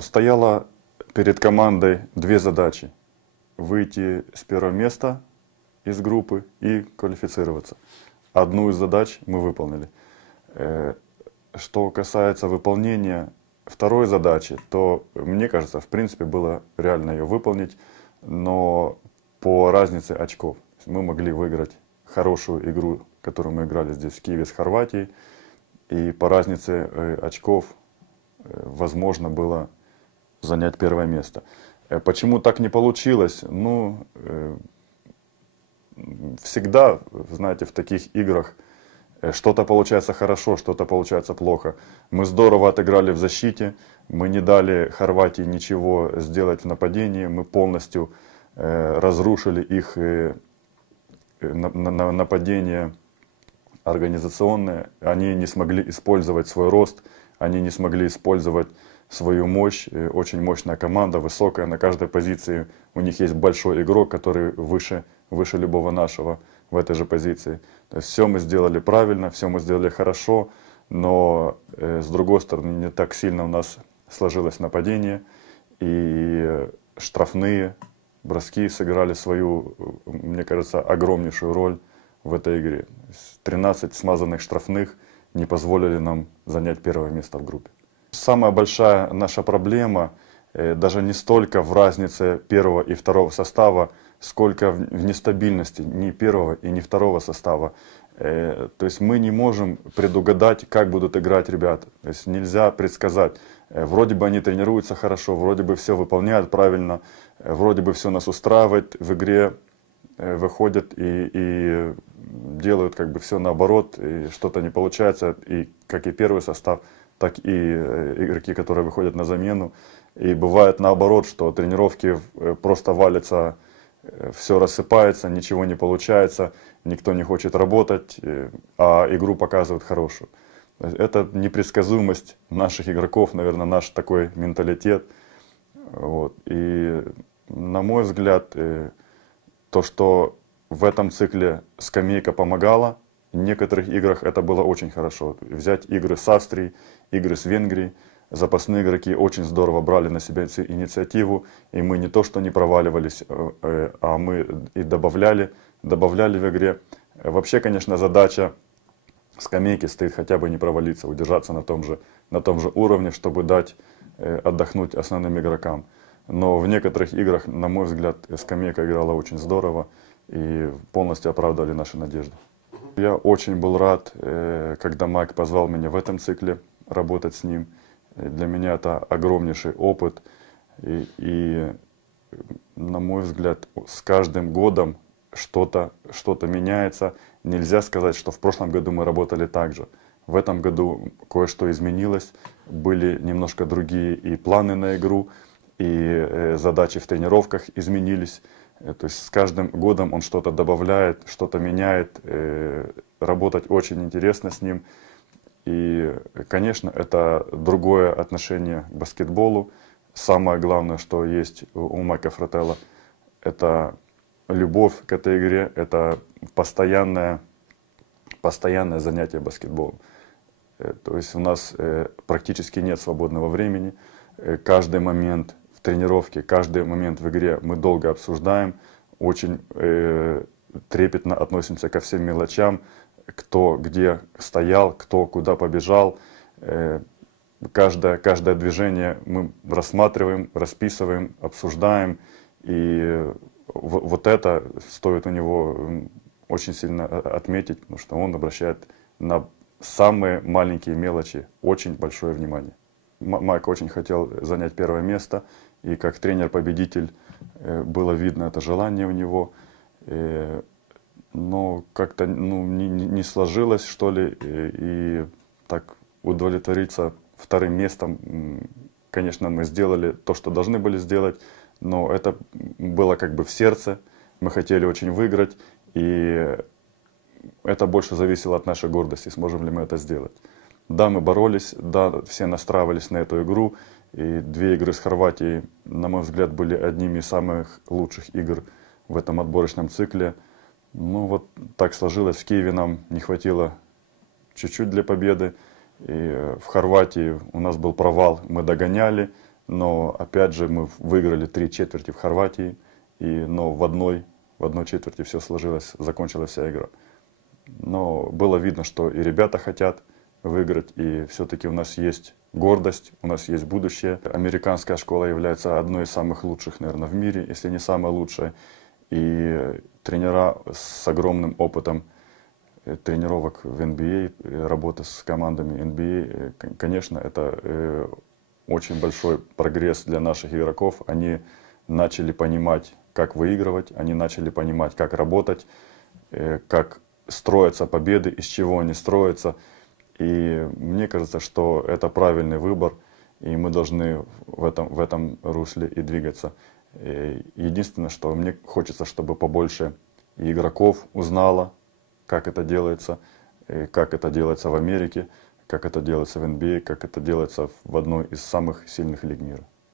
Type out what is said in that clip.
Стояло перед командой две задачи. Выйти с первого места из группы и квалифицироваться. Одну из задач мы выполнили. Э, Что касается выполнения второй задачи, то мне кажется, в принципе, было реально ее выполнить, но по разнице очков. Мы могли выиграть хорошую игру, которую мы играли здесь в Киеве с Хорватией, и по разнице э, очков э, возможно было занять первое место. Э, Почему так не получилось? Ну, э, всегда, знаете, в таких играх э, что-то получается хорошо, что-то получается плохо. Мы здорово отыграли в защите, мы не дали Хорватии ничего сделать в нападении, мы полностью разрушили их на- на- на- нападение организационные, они не смогли использовать свой рост, они не смогли использовать свою мощь. Э, Очень мощная команда, высокая на каждой позиции. У них есть большой игрок, который выше, выше любого нашего в этой же позиции. То есть все мы сделали правильно, все мы сделали хорошо, но э, с другой стороны не так сильно у нас сложилось нападение. И штрафные броски сыграли свою, мне кажется, огромнейшую роль в этой игре. То есть 13 смазанных штрафных не позволили нам занять первое место в группе. Самая большая наша проблема э, даже не столько в разнице первого и второго состава, сколько в нестабильности ни первого и ни второго состава. Э, То есть мы не можем предугадать, как будут играть ребята. То есть нельзя предсказать. Э, Вроде бы они тренируются хорошо, вроде бы все выполняют правильно, вроде бы все нас устраивает в игре, выходят и, и делают как бы все наоборот, и что-то не получается, и как и первый состав, так и э, игроки, которые выходят на замену. И бывает наоборот, что тренировки э, просто валятся, все рассыпается, ничего не получается, никто не хочет работать, э, а игру показывают хорошую. Это непредсказуемость наших игроков, наверное, наш такой менталитет. Вот. И на мой взгляд, э, то, что в этом цикле скамейка помогала, в некоторых играх это было очень хорошо. Взять игры с Австрией, игры с Венгрией, запасные игроки очень здорово брали на себя ини- инициативу, и мы не то что не проваливались, э, э, а мы и добавляли, добавляли в игре. Вообще, конечно, задача скамейки стоит хотя бы не провалиться, удержаться на том же, на том же уровне, чтобы дать э, отдохнуть основным игрокам. Но в некоторых играх, на мой взгляд, скамейка играла очень здорово и полностью оправдали наши надежды. Я очень был рад, э, когда Майк позвал меня в этом цикле работать с ним. И Для меня это огромнейший опыт. И, и, э, на мой взгляд, с каждым годом что-то что меняется. Нельзя сказать, что в прошлом году мы работали так же. В этом году кое-что изменилось, были немножко другие и планы на игру, и э, задачи в тренировках изменились. Э, То есть с каждым годом он что-то добавляет, что-то меняет. э, Работать очень интересно с ним. И, э, конечно, это другое отношение к баскетболу. Самое главное, что есть у Майка Фрателла, это любовь к этой игре, это постоянное, постоянное занятие баскетболом. То есть у нас практически нет свободного времени. Каждый момент в тренировке, каждый момент в игре мы долго обсуждаем, очень э, трепетно относимся ко всем мелочам, кто где стоял, кто куда побежал. Э, Каждое, каждое движение мы рассматриваем, расписываем, обсуждаем. И в- вот это стоит у него очень сильно э, отметить, потому что он обращает на самые маленькие мелочи очень большое внимание. Майк очень хотел занять первое место, и как тренер-победитель э, было видно это желание у него. Э, Но как-то ну, не, не- сложилось, что ли, и, и так удовлетвориться вторым местом. Конечно, мы сделали то, что должны были сделать, но это было как бы в сердце. Мы хотели очень выиграть, и это больше зависело от нашей гордости, сможем ли мы это сделать. Да, мы боролись, да, все настраивались на эту игру, и две игры с Хорватией, на мой взгляд, были одними из самых лучших игр в этом отборочном цикле. Ну вот так сложилось, в Киеве нам не хватило чуть-чуть для победы, и э, в Хорватии у нас был провал, мы догоняли, Но опять же мы выиграли три четверти в Хорватии, и, но в одной, в одной четверти все сложилось, закончилась вся игра. Но было видно, что и ребята хотят выиграть, и все-таки у нас есть гордость, у нас есть будущее. Американская школа является одной из самых лучших, наверное, в мире, если не самая лучшая. И тренера с огромным опытом э, тренировок в NBA, э, работы с командами NBA, э, конечно, это очень большой прогресс для наших игроков. Они начали понимать, как выигрывать, они начали понимать, как работать, как строятся победы, из чего они строятся. И мне кажется, что это правильный выбор, и мы должны в этом, в этом русле и двигаться. И единственное, что мне хочется, чтобы побольше игроков узнало, как это делается, как это делается в Америке, как это делается в NBA, как это делается в одной из самых сильных лиг мира.